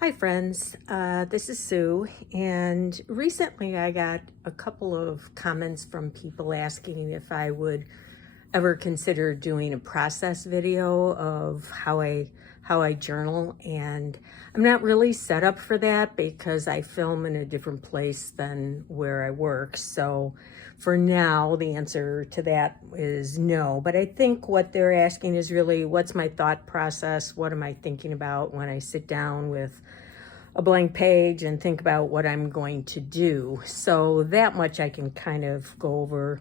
Hi friends, this is Sue, and recently I got a couple of comments from people asking if I would ever consider doing a process video of how I journal, and I'm not really set up for that because I film in a different place than where I work. So for now, the answer to that is no. But I think what they're asking is really what's my thought process? What am I thinking about when I sit down with a blank page and think about what I'm going to do? So that much I can kind of go over.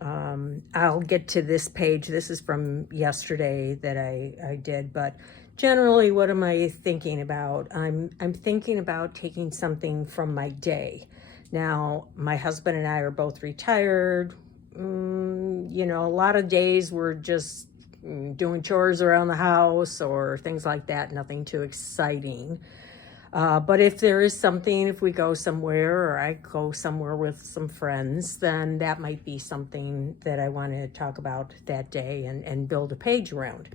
I'll get to this page. This is from yesterday that I did, but generally, what am I thinking about? I'm thinking about taking something from my day. Now, my husband and I are both retired. A lot of days we're just doing chores around the house or things like that, nothing too exciting. But if there is something, if we go somewhere or I go somewhere with some friends, then that might be something that I want to talk about that day and build a page around.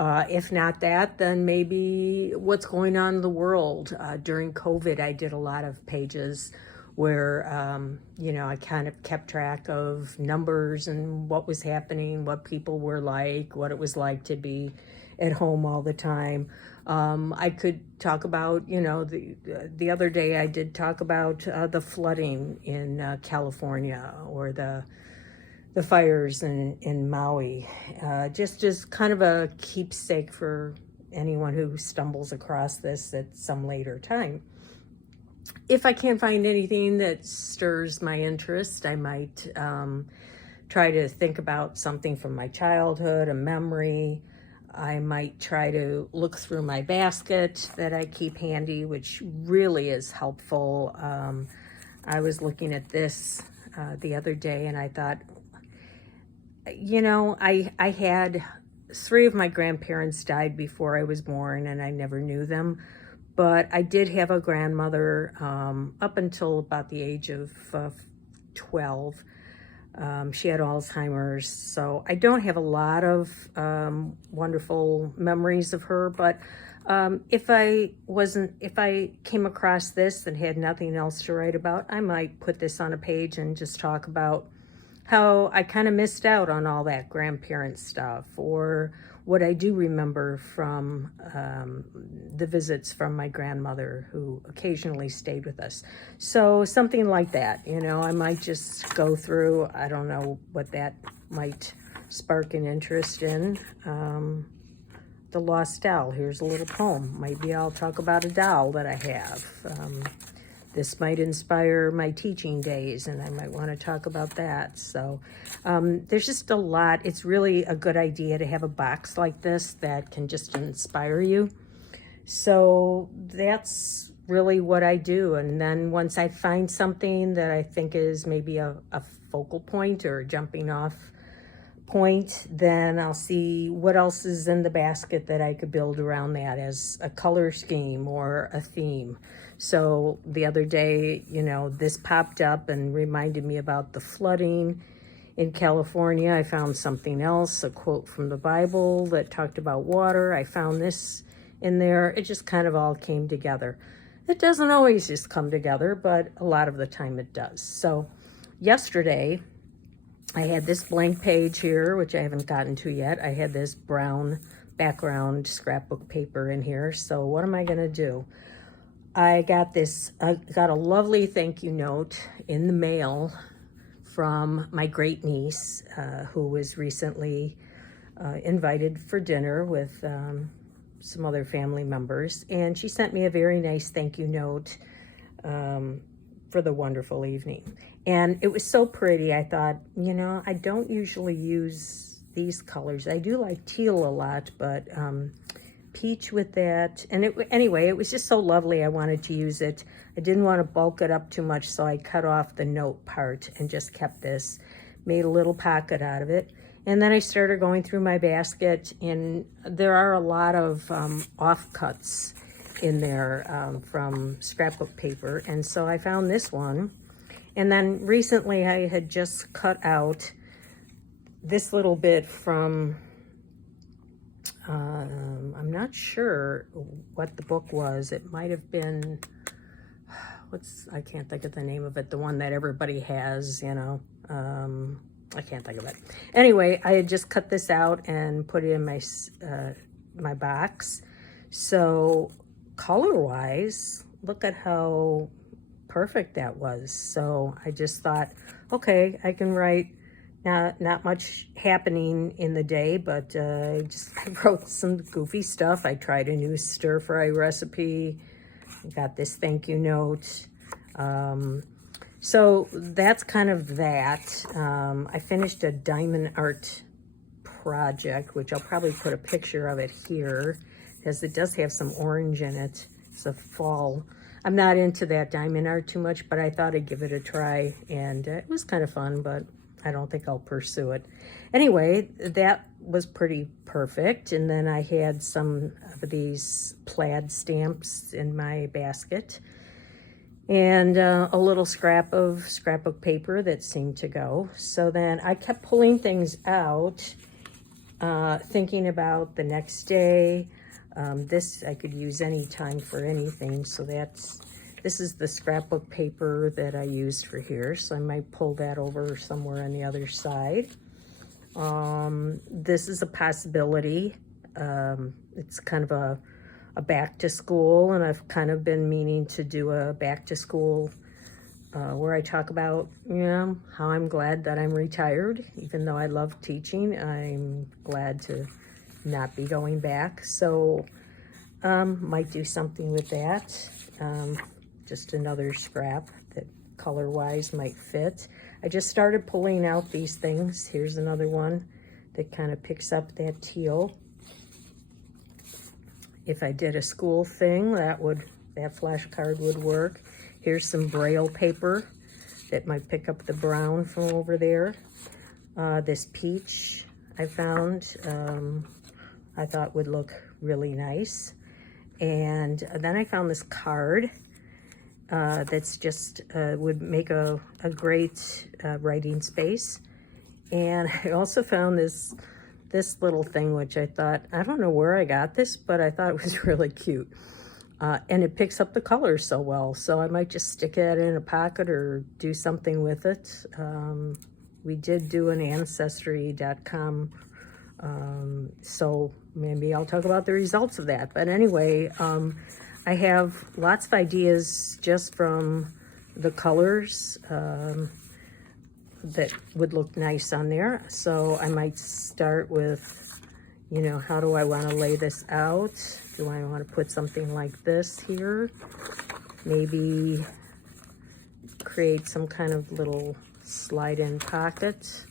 If not that, then maybe what's going on in the world. During COVID, I did a lot of pages where, I kind of kept track of numbers and what was happening, what people were like, what it was like to be at home all the time. I could talk about, the other day I did talk about the flooding in California, or the fires in Maui, just as kind of a keepsake for anyone who stumbles across this at some later time. If I can't find anything that stirs my interest, I might try to think about something from my childhood, a memory. I might try to look through my basket that I keep handy, which really is helpful. I was looking at this the other day and I thought, I had three of my grandparents died before I was born and I never knew them. But I did have a grandmother up until about the age of 12. She had Alzheimer's, so I don't have a lot of wonderful memories of her. But if I came across this and had nothing else to write about, I might put this on a page and just talk about how I kind of missed out on all that grandparent stuff, or what I do remember from the visits from my grandmother, who occasionally stayed with us. So something like that, I might just go through. I don't know what that might spark an interest in. The Lost Doll. Here's a little poem. Maybe I'll talk about a doll that I have. This might inspire my teaching days, and I might want to talk about that. So there's just a lot. It's really a good idea to have a box like this that can just inspire you. So that's really what I do. And then once I find something that I think is maybe a focal point or a jumping off point, then I'll see what else is in the basket that I could build around that as a color scheme or a theme. So the other day, this popped up and reminded me about the flooding in California. I found something else, a quote from the Bible that talked about water. I found this in there. It just kind of all came together. It doesn't always just come together, but a lot of the time it does. So yesterday, I had this blank page here, which I haven't gotten to yet. I had this brown background scrapbook paper in here. So what am I going to do? I got a lovely thank you note in the mail from my great niece, who was recently invited for dinner with some other family members. And she sent me a very nice thank you note for the wonderful evening. And it was so pretty. I thought, I don't usually use these colors. I do like teal a lot, but peach with that. And anyway, it was just so lovely. I wanted to use it. I didn't want to bulk it up too much, so I cut off the note part and just kept this, made a little pocket out of it. And then I started going through my basket, and there are a lot of offcuts in there from scrapbook paper. And so I found this one. And then recently I had just cut out this little bit from I'm not sure what the book was. It might have been, I can't think of the name of it, the one that everybody has, you know. I can't think of it. Anyway, I had just cut this out and put it in my my box. So color-wise, look at how perfect that was. So I just thought, okay, I can write. Not much happening in the day, but I wrote some goofy stuff. I tried a new stir fry recipe. Got this thank you note. So that's kind of that. I finished a diamond art project, which I'll probably put a picture of it here, because it does have some orange in it. It's a fall. I'm not into that diamond art too much, but I thought I'd give it a try, and it was kind of fun, but I don't think I'll pursue it. Anyway, that was pretty perfect. And then I had some of these plaid stamps in my basket, and a little scrapbook paper that seemed to go. So then I kept pulling things out, thinking about the next day. This I could use any time for anything. So this is the scrapbook paper that I used for here. So I might pull that over somewhere on the other side. This is a possibility. It's kind of a back to school, and I've kind of been meaning to do a back to school where I talk about, you know, how I'm glad that I'm retired. Even though I love teaching, I'm glad to not be going back. So might do something with that. Just another scrap that color-wise might fit. I just started pulling out these things. Here's another one that kind of picks up that teal. If I did a school thing, that flashcard would work. Here's some Braille paper that might pick up the brown from over there. This peach I found, I thought would look really nice. And then I found this card that's just would make a great writing space. And I also found this little thing, which I thought, I don't know where I got this, but I thought it was really cute. And it picks up the colors so well, so I might just stick it in a pocket or do something with it. We did do an Ancestry.com, so maybe I'll talk about the results of that. But anyway, I have lots of ideas just from the colors that would look nice on there. So I might start with, you know, how do I want to lay this out? Do I want to put something like this here? Maybe create some kind of little slide-in pocket.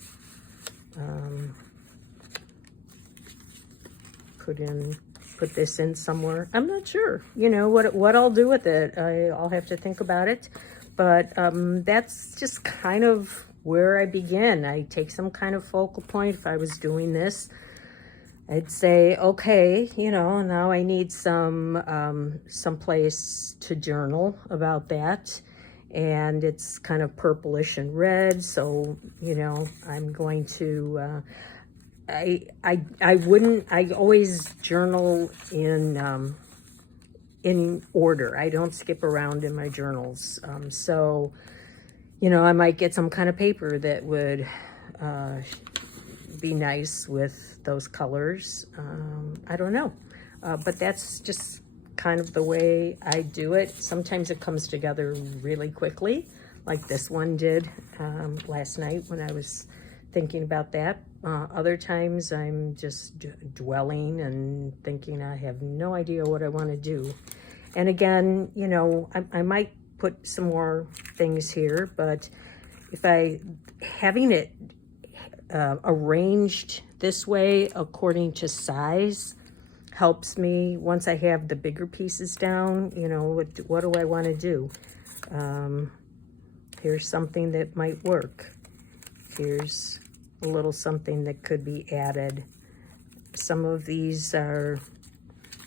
Put this in somewhere. I'm not sure, you know, what I'll do with it. I'll have to think about it. But that's just kind of where I begin. I take some kind of focal point. If I was doing this, I'd say, okay, you know, now I need some place to journal about that. And it's kind of purplish and red, so, you know, I'm going to, I always journal in order. I don't skip around in my journals. So, you know, I might get some kind of paper that would be nice with those colors. I don't know. But that's just kind of the way I do it. Sometimes it comes together really quickly, like this one did last night when I was thinking about that. Other times I'm just dwelling and thinking I have no idea what I want to do. And again, you know, I might put some more things here, but having it arranged this way according to size helps me. Once I have the bigger pieces down, you know, what do I want to do? Here's something that might work. Here's a little something that could be added. Some of these are,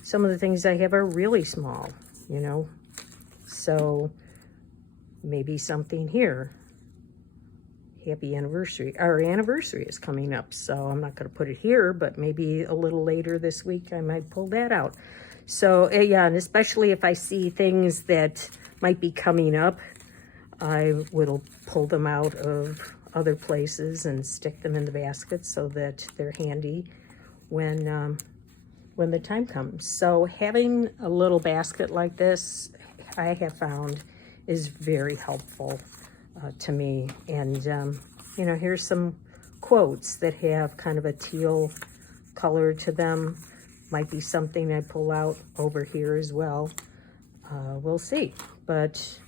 some of the things I have are really small, you know, so maybe something here. happy anniversary. Our anniversary is coming up, so I'm not going to put it here, but maybe a little later this week I might pull that out. So yeah, and especially if I see things that might be coming up, I will pull them out of other places and stick them in the basket so that they're handy when the time comes. So having a little basket like this, I have found, is very helpful to me. And you know, here's some quotes that have kind of a teal color to them. Might be something I pull out over here as well. We'll see. But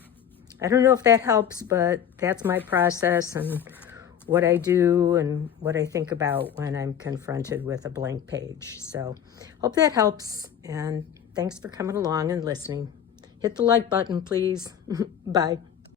I don't know if that helps, but that's my process and what I do and what I think about when I'm confronted with a blank page. So hope that helps, and thanks for coming along and listening. Hit the like button, please. Bye.